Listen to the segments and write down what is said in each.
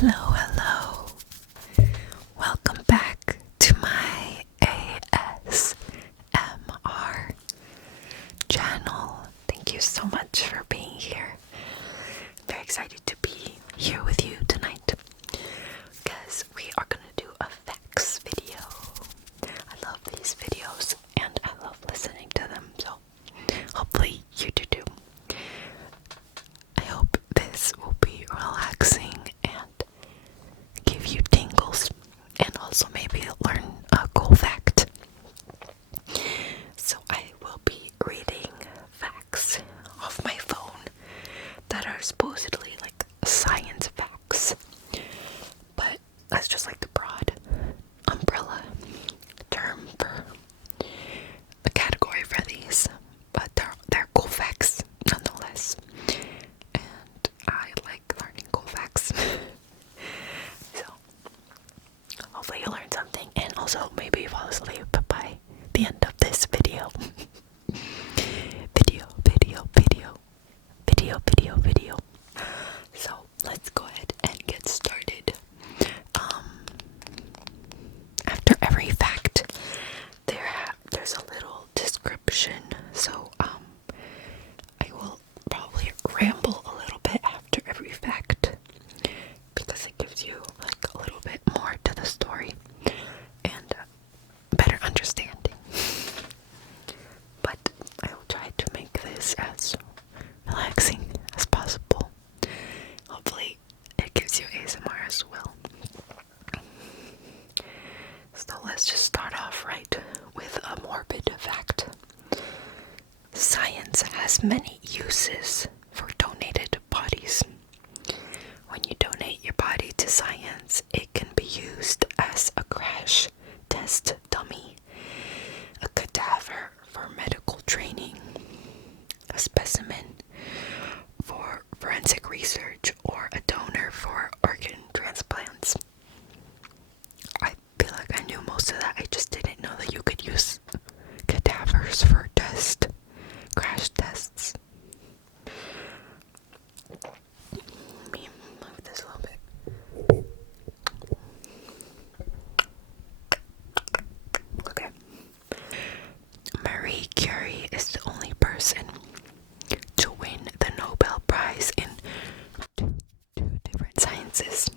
Hello, hello. Welcome back to my ASMR channel. Thank you so much for being here. I'm very excited to be here with you tonight because we are going to do a facts video. I love these videos and I love listening to them, so hopefully you do too. I hope this will be relaxing and give you tingles and also maybe learn a cool fact. So I will be reading facts off my phone that are supposedly like science facts, but that's just like the broad umbrella term for a category for these, but they're cool facts nonetheless, and I like learning cool facts. So hopefully you learned something, and also maybe you fall asleep by the end of this video. Video. So let's go ahead and get started. After every fact, there's a little description. So I will probably ramble a little bit after every fact because it gives you like a little bit more to the story and better understanding. But I will try to make this as relaxing as possible. Hopefully it gives you ASMR as well. So let's just start off right with a morbid fact. Science has many uses for donated bodies. When you donate your body to science, it can be used as a crash test dummy, a cadaver for medical training, a specimen for forensic research, or a donor for organ transplants. I feel like I knew most of that. I just didn't know that you could use cadavers for crash tests. Let me move this a little bit. Okay. Marie Curie is the only person to win the Nobel Prize in two different sciences,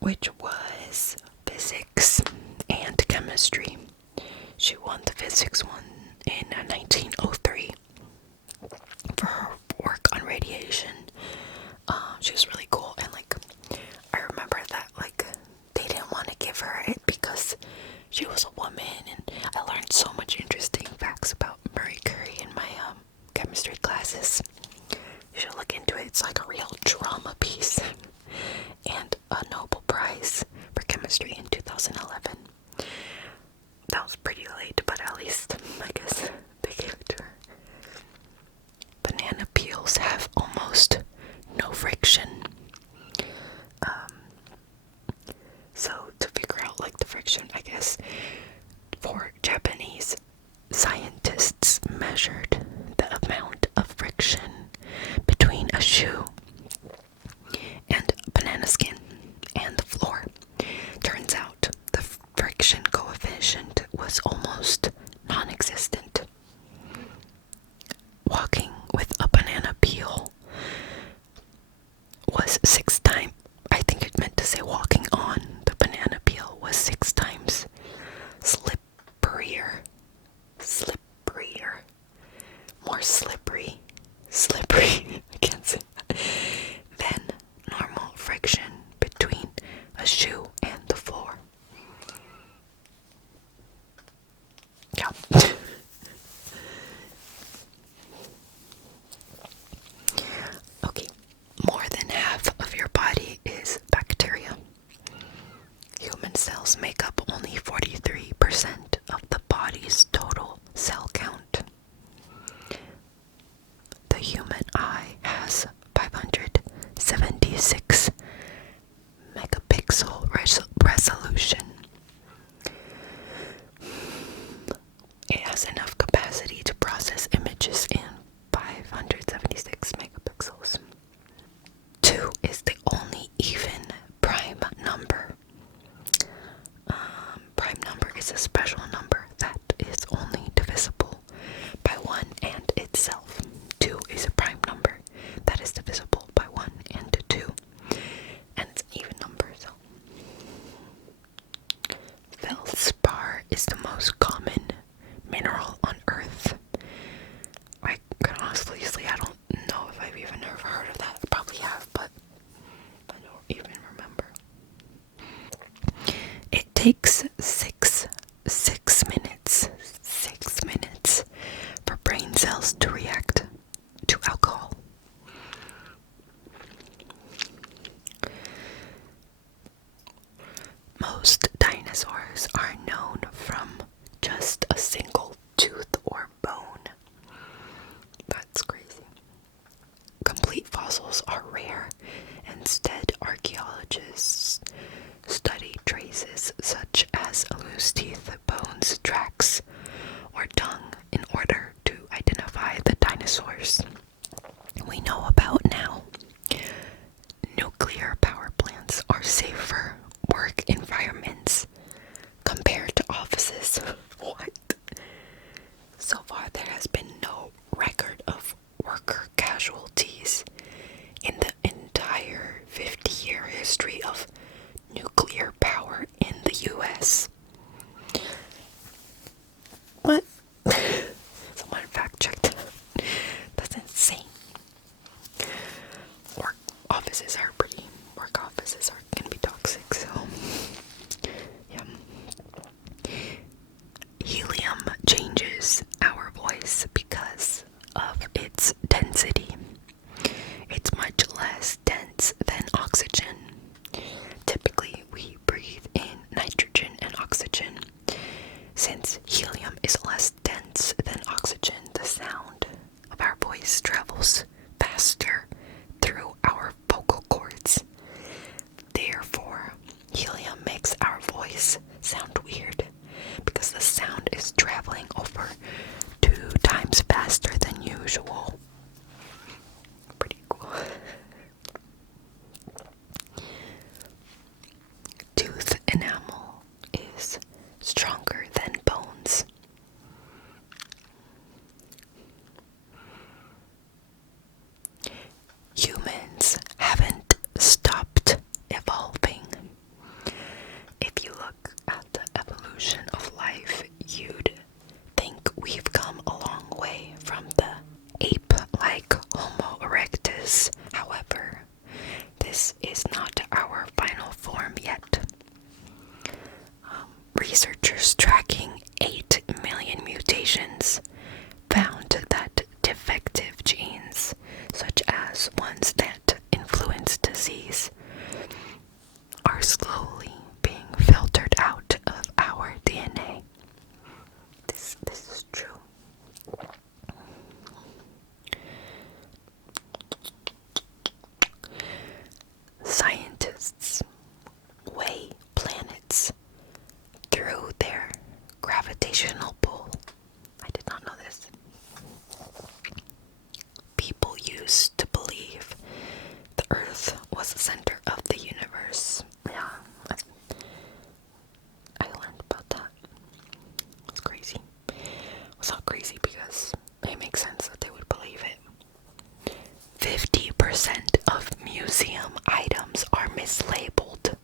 which was physics and chemistry. She won the physics one in 1903 for her work on radiation. She was really cool, and like I remember that like they didn't want to give her it because she was a woman, and I learned so much interesting facts about Marie Curie in my chemistry classes. You should look into it. It's like a real drama piece. And a Nobel Prize for chemistry in 2011. That was pretty late, but at least I guess they gave it to her. Banana peels have almost no friction. So to figure out like the friction, I guess, for Japanese scientists measured the amount of friction between a shoe and banana skin and the floor. Turns out the friction coefficient was almost non-existent. Walking with a banana peel was 6 times, I think it meant to say walking on the banana peel was 6 times slipperier, more slippery, I can't say that, than normal friction between a shoe and the floor. Yeah. Okay, more than half of your body is bacteria. Human cells make up only 43% of the body's total cell count. The human eye has 576 megapixel resolution. It has enough capacity to process images in 576 megapixels. 2 is the only biologists study traces such as loose teeth, bones, tracks, or tongue in order to identify the dinosaurs we know about now. Nuclear power plants are safer work environments compared to offices. What? So far, there has been no record of worker casualties in the entire 50-year history of nuclear power in the US. What? Someone fact checked. That's insane. Work offices are gonna be toxic, so yeah. Helium changes our voice because of its density. It's much less dense than oxygen. Typically, we breathe in nitrogen and oxygen. Since helium is less dense than oxygen, the sound of our voice travels faster through our vocal cords. Therefore, helium makes our voice sound weird because the sound is traveling over 2 times faster than usual. Pretty cool. Tooth enamel is stronger than bones. Humans haven't stopped evolving. If you look at the evolution of life, you'd think we've come a long way from the ape-like Homo erectus. However, this is not our final form yet. Researchers tracking 8 million mutations found that defective genes, such as ones that influence disease, are slowly being filtered out of our DNA. This is true. Scientists weigh planets through their gravitational pull. I did not know this. People used to believe the Earth was the center of the universe. Yeah, I learned about that. It's crazy. It's not crazy because it makes sense that they would believe it. 50% of museum items are mislabeled.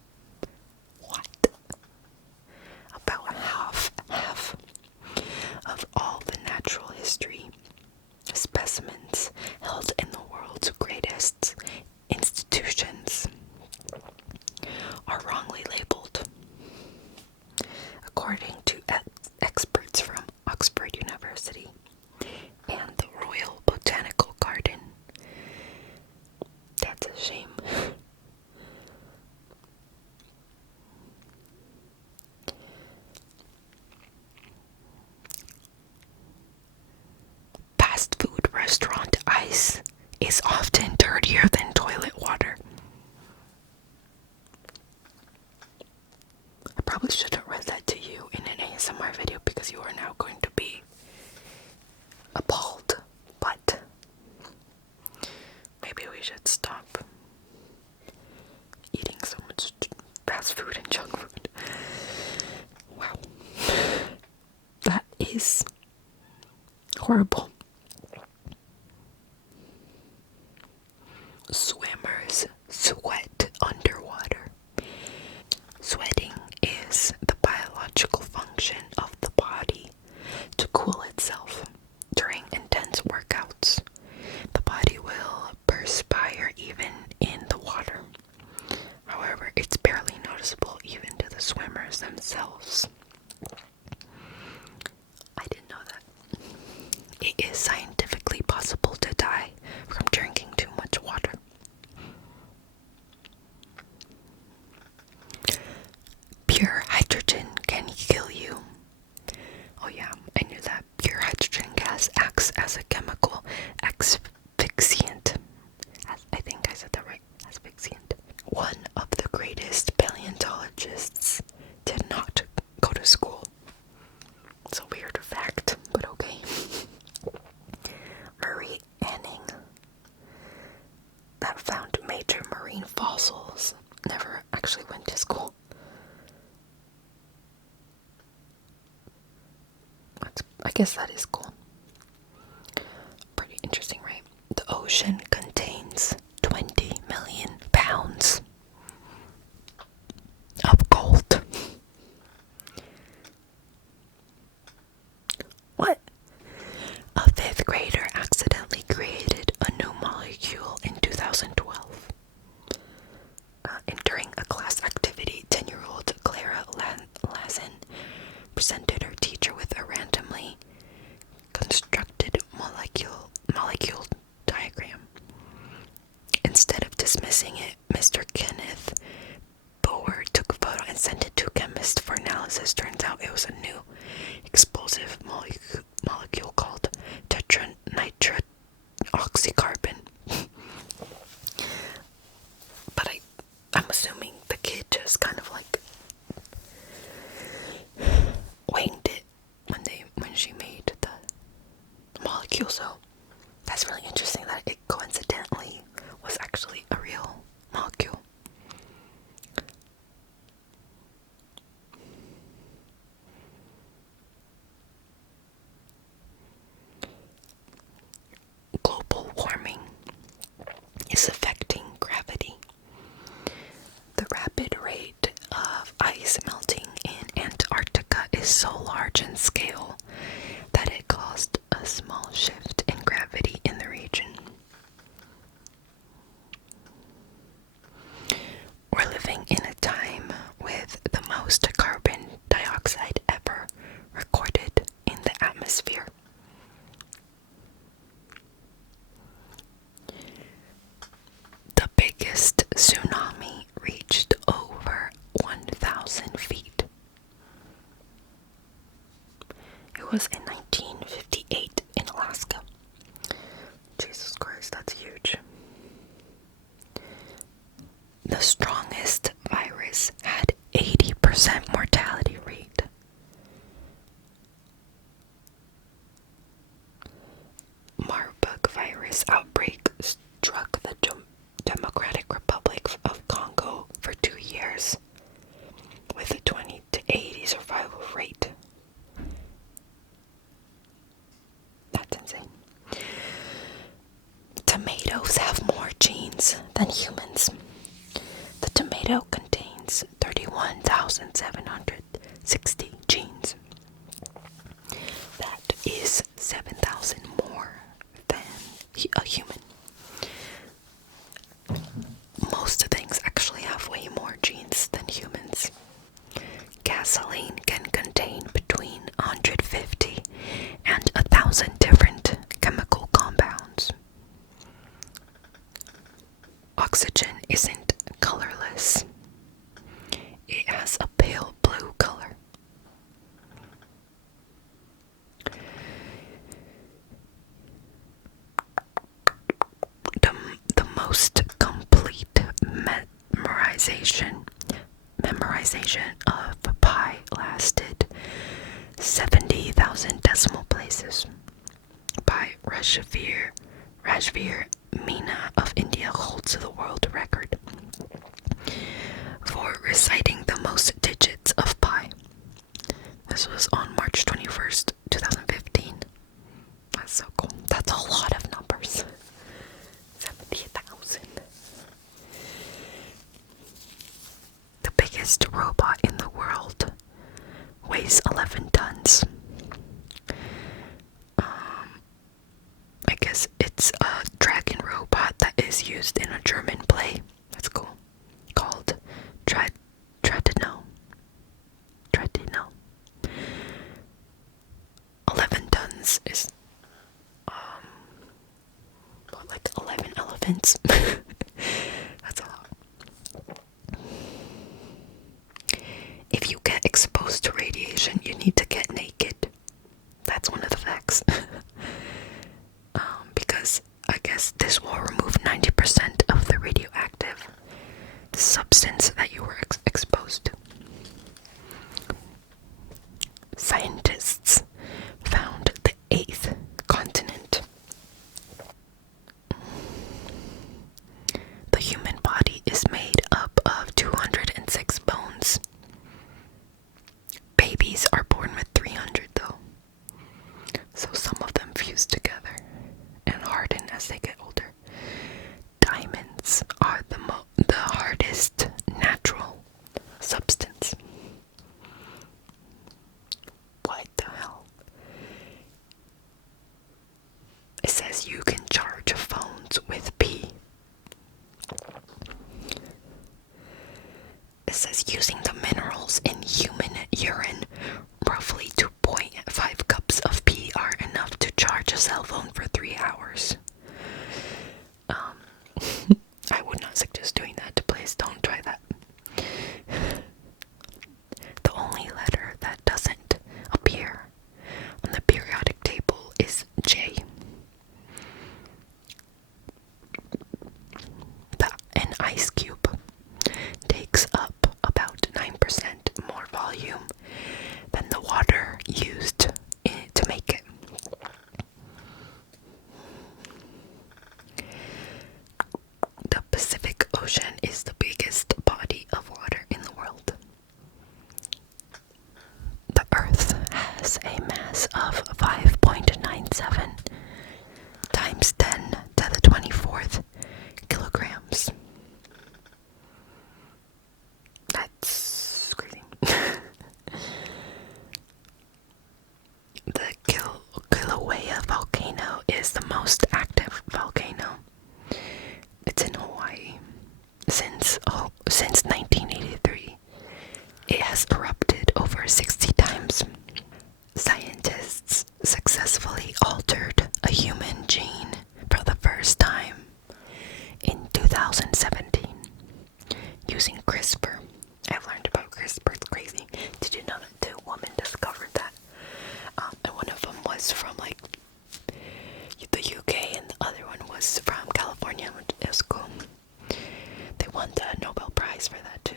What? About half of all the natural history specimens held in the world's greatest institutions are wrongly labeled. According to experts from Oxford University and the Royal Botanical Garden. That's a shame. Fast food restaurant ice is often dirtier than toilet water. I probably should have read that to you in an ASMR video because you are now going to be appalled. But maybe we should stop eating so much fast food and junk food. Wow. That is horrible. Swimmers sweat underwater. Sweating is the biological function of the body to cool itself during intense workouts. The body will perspire even in the water. However, it's barely noticeable even to the swimmers themselves. I didn't know that. It is scientifically possible to die from drinking too much water. Anning that found major marine fossils. Never actually went to school. I guess that is cool. Pretty interesting, right? The ocean contains 20 million pounds of gold. What? A fifth grader accidentally created a new molecule in 2012. And during a class activity, 10-year-old Clara Lassen presented her teacher with a randomly constructed molecule diagram. Instead of dismissing it, Mr. Kenneth Bower took a photo and sent it to chemists for analysis. Turns out it was a new explosive molecule called tetranitroxycarbon. But I'm assuming the kid just kind of like winged it when she made the molecule. So that's really interesting that it coincidentally was actually a real molecule. Global warming is affecting gravity. The rapid rate of ice melting in Antarctica is so large in scale that it caused a small shift in gravity in the region. We're living in a time with the most carbon dioxide ever recorded in the atmosphere. The biggest tsunami reached over 1,000 feet. It was in 1958 in Alaska. Jesus Christ, that's huge. The strongest virus had 80% mortality rate. Marburg virus outbreak struck the Democratic Republic of Congo for 2 years, with a 20 to 80 survival rate. That's insane. Tomatoes have more genes than humans. The tomato contains 31,760 genes. That is 7,000 more than a human. Most things actually have way more genes than humans. Gasoline can contain between 150 and 1,000 different chemical compounds. Oxygen isn't colorless. It has a pale blue color. The most complete memorization of pi lasted 70,000 decimal places by Rajveer Meena of India holds the world record for reciting the most digits of pi. This was on March 21st, 2015. That's so cool. That's a lot of numbers. 70,000. The biggest robot in the world weighs 11 tons. I guess it's a dragon robot that is used in a German play. That's cool. Called Tradino. 11 tons is like 11 elephants. That's a lot. If you get exposed to radiation, you need to get naked. That's one of the facts. Because I guess this will remove 90% of the radioactive substance that you were exposed to. Scientists found the 8th continent. Ocean is the biggest body of water in the world? The Earth has a mass of 5.97 times 10 to the 24th kilograms. That's crazy. The Kilauea volcano is the most active volcano. It's in Hawaii. Since 1983, it has erupted over 60 times. Scientists successfully altered a human gene for the first time in 2017 using CRISPR. I've learned about CRISPR, it's crazy. Did you know that 2 women discovered that? And one of them was from like the UK and the other one was from California, which is cool. They won the Nobel Prize for that too.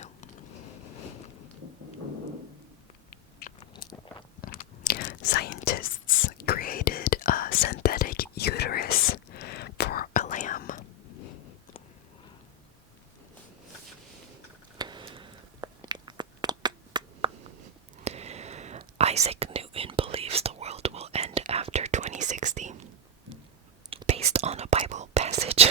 Scientists created a synthetic uterus for a lamb. Isaac Newton believes the world will end after 2060, based on a Bible passage.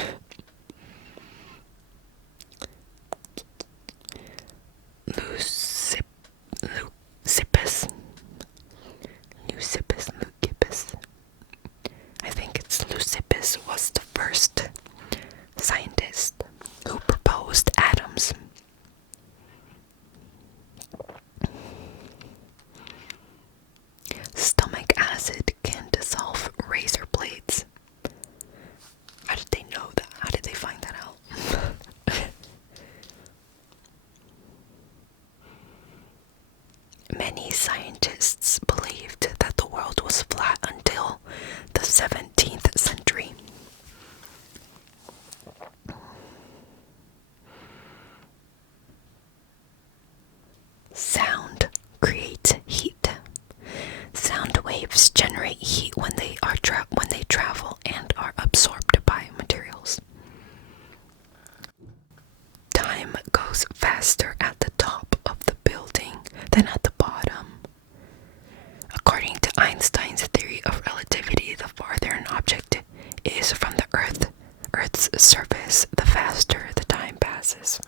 Leucippus. I think it's Leucippus was the first scientist who proposed atoms. Stomach acid can dissolve razor blades. How did they know that? How did they find that out? Many scientists believed that the world was flat until the 17th century. Sound creates heat. Sound waves generate heat when they travel and are absorbed by materials. Time goes faster at the top of the building than at the bottom. According to Einstein's theory of relativity, the farther an object is from the Earth's surface, the faster the time passes.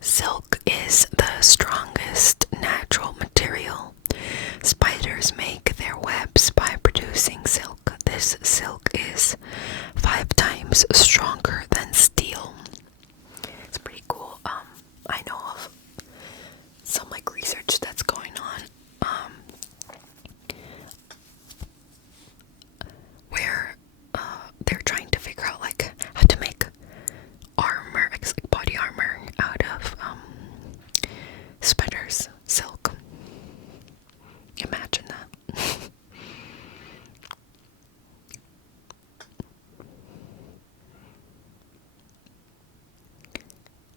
Silk is the strongest natural material. Spiders make their webs by producing silk. This silk is 5 times stronger than steel. It's pretty cool. I know of some research that's going on where they're trying to figure out how to make armor, body armor out of spiders' silk. Imagine that.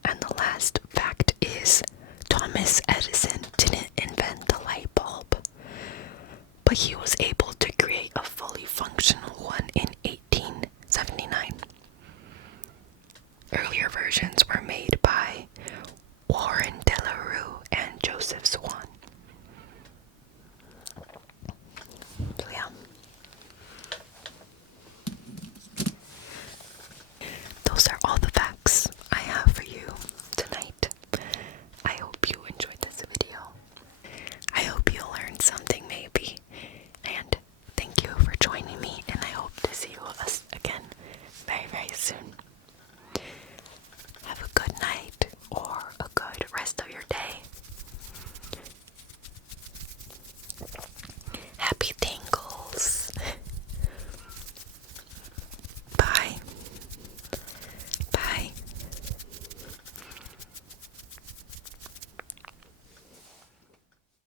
And the last fact is Thomas Edison didn't invent the light bulb, but he was able to create a fully functional one in 1879. Earlier versions were